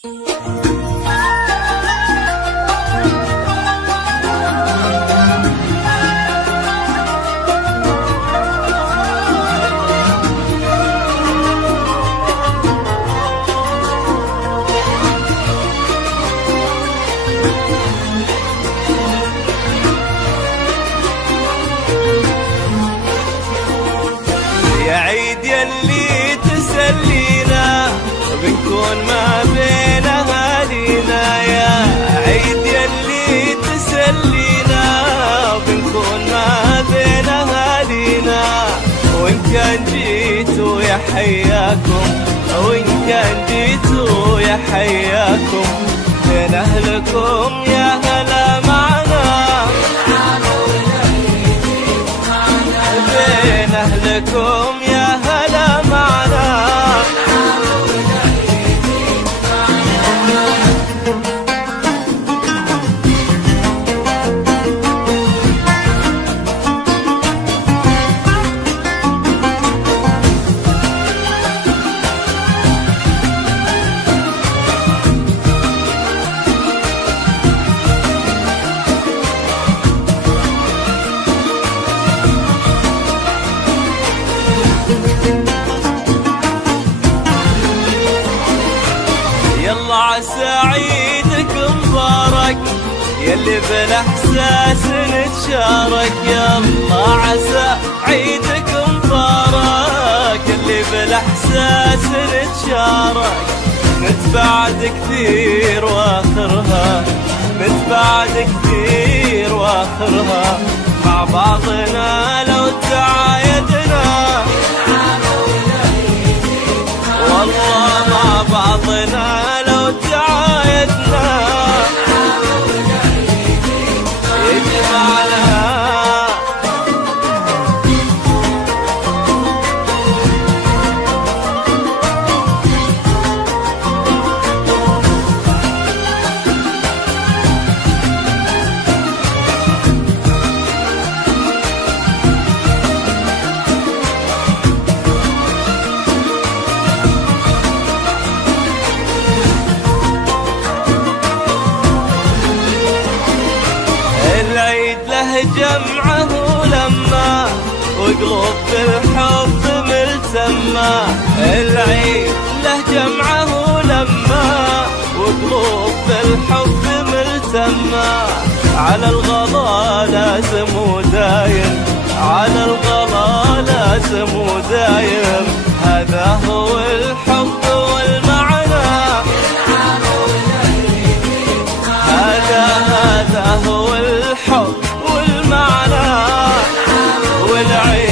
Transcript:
يا عيد يلي تسلينا بنكون ما بين أهالينا، يا عيد يلي تسلينا بنكون ما بين أهالينا. وإن كان جيتوا يا حياكم، وإن كان جيتوا يا حياكم، بين أهلكم يا هلا معنا، بين أهلكم يا هلا معنا. يلا عسى عيدك مبارك يلي بالاحساس نتشارك، يلا عسى عيدك مبارك يلي بالاحساس نتشارك. نتبعد كثير واخرها، نتبعد كثير واخرها، مع بعضنا لو تعايدنا، والله مع بعضنا لو تعايدنا يجمعنا. العيد له جمعه لما وقلوب بالحب ملتمة، العيد له جمعه لما وقلوب بالحب ملتمة. على الغلا لازم ودايم، على الغلا لازم ودايم، هذا هو الحب والمعنى، هذا هو الحب والمعنى. والعيد